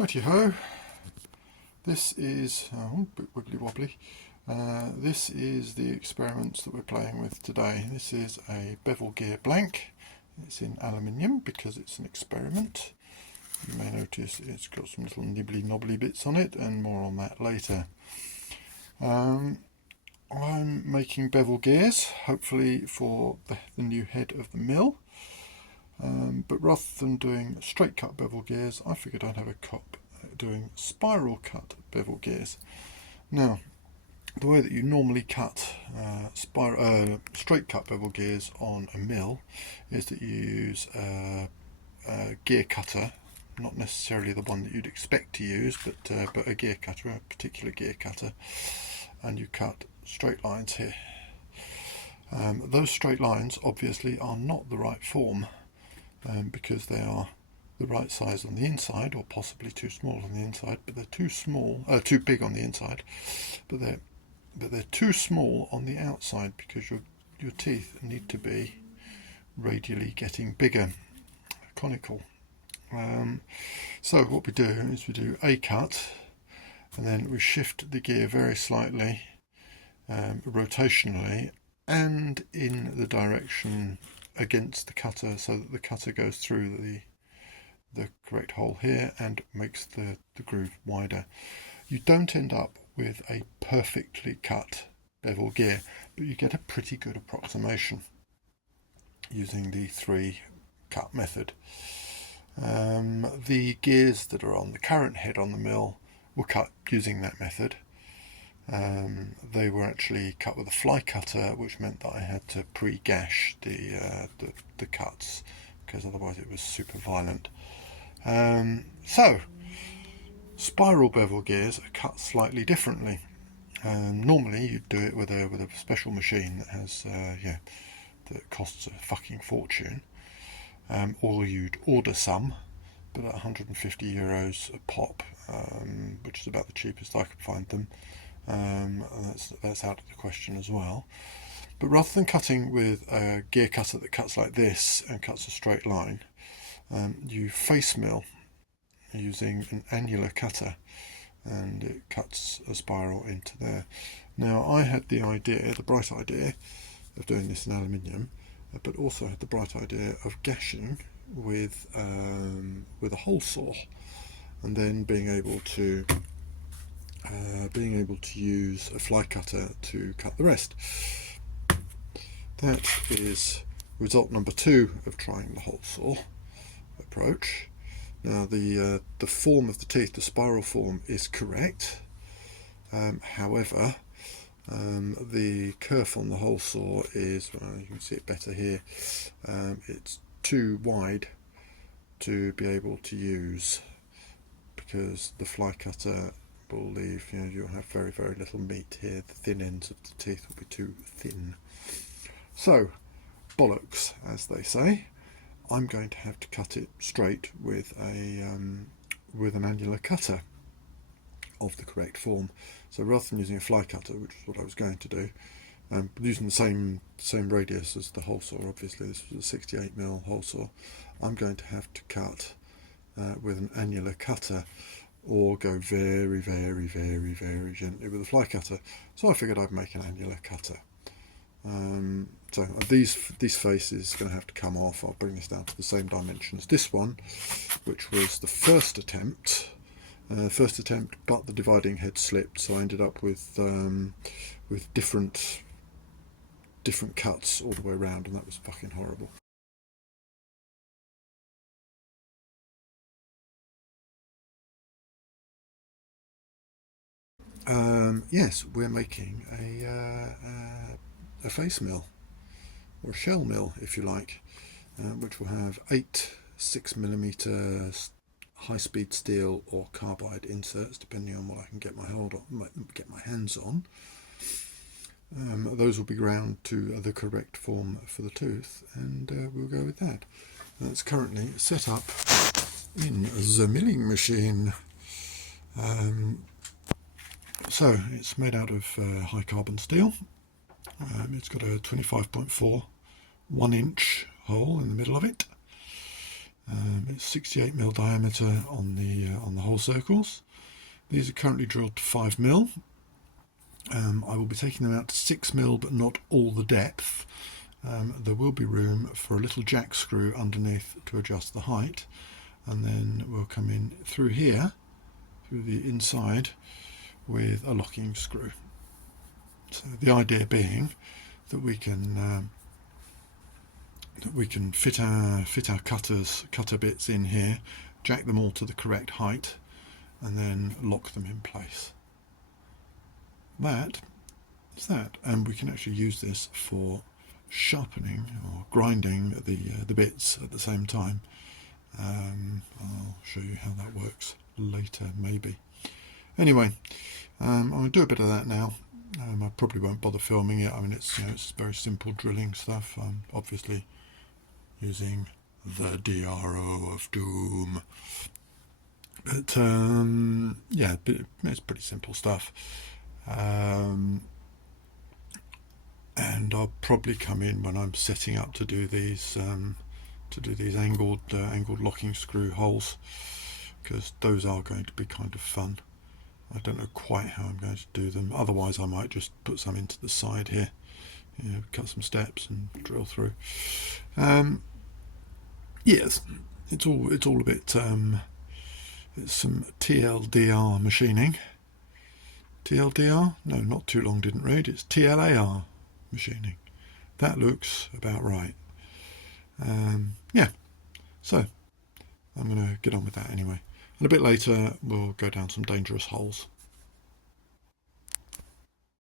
Righty ho, this is, a bit wiggly wobbly, this is the experiments that we're playing with today. This is a bevel gear blank. It's in aluminium because it's an experiment. You may notice it's got some little nibbly knobbly bits on it, and more on that later. I'm making bevel gears, hopefully for the new head of the mill. But rather than doing straight cut bevel gears, I figured I'd have a cop doing spiral cut bevel gears. Now, the way that you normally cut straight cut bevel gears on a mill is that you use a gear cutter, not necessarily the one that you'd expect to use, but a gear cutter, a particular gear cutter, and you cut straight lines here. Those straight lines obviously are not the right form, because they are the right size on the inside, or possibly too small on the inside, but they're too big on the inside, but they're too small on the outside, because your teeth need to be radially getting bigger, conical. So what we do is we do a cut, and then we shift the gear very slightly, rotationally, and in the direction against the cutter, so that the cutter goes through the correct hole here and makes the groove wider. You don't end up with a perfectly cut bevel gear, but you get a pretty good approximation using the 3-cut method. The gears that are on the current head on the mill were cut using that method. They were actually cut with a fly cutter, which meant that I had to pre-gash the cuts, because otherwise it was super violent. So spiral bevel gears are cut slightly differently. Normally you'd do it with a special machine that has that costs a fucking fortune, or you'd order some, but at €150 a pop, which is about the cheapest I could find them. That's out of the question as well. But rather than cutting with a gear cutter that cuts like this and cuts a straight line, you face mill using an annular cutter, and it cuts a spiral into there. Now, I had the bright idea of doing this in aluminium, but also had the bright idea of gashing with a hole saw, and then being able to use a fly cutter to cut the rest. That is result number 2 of trying the hole saw approach. Now, the form of the teeth, the spiral form, is correct. However, the kerf on the hole saw is, well, you can see it better here, it's too wide to be able to use, because the fly cutter will leave, you'll have very, very little meat here. The thin ends of the teeth will be too thin. So, bollocks, as they say. I'm going to have to cut it straight with an annular cutter of the correct form. So rather than using a fly cutter, which is what I was going to do, using the same radius as the hole saw, obviously this was a 68mm hole saw, I'm going to have to cut with an annular cutter, or go very, very, very, very gently with a fly cutter. So I figured I'd make an annular cutter. So these faces are going to have to come off. I'll bring this down to the same dimension as this one, which was the first attempt, but the dividing head slipped, so I ended up with different cuts all the way around, and that was fucking horrible. Yes, we're making a face mill, or a shell mill if you like, which will have 8 6mm high-speed steel or carbide inserts, depending on what I can get my hands on. Those will be ground to the correct form for the tooth, and we'll go with that. That's currently set up in the milling machine. So it's made out of high carbon steel. It's got a 25.4 1-inch hole in the middle of it. It's 68mm diameter on the hole circles. These are currently drilled to 5mm. I will be taking them out to 6mm, but not all the depth. There will be room for a little jack screw underneath to adjust the height, and then we'll come in through here, through the inside, with a locking screw. So the idea being that we can fit our cutter bits in here, jack them all to the correct height, and then lock them in place. That is that, and we can actually use this for sharpening or grinding the bits at the same time. I'll show you how that works later, maybe. Anyway, I'm going to do a bit of that now. I probably won't bother filming it. I mean, it's very simple drilling stuff. I'm obviously using the DRO of Doom, but yeah, it's pretty simple stuff. And I'll probably come in when I'm setting up to do these angled locking screw holes, because those are going to be kind of fun. I don't know quite how I'm going to do them. Otherwise, I might just put some into the side here, cut some steps and drill through. Yes, it's all a bit. It's some TLDR machining. TLDR? No, not too long didn't read. It's TLAR machining. That looks about right. Yeah, so I'm going to get on with that anyway. And a bit later we'll go down some dangerous holes.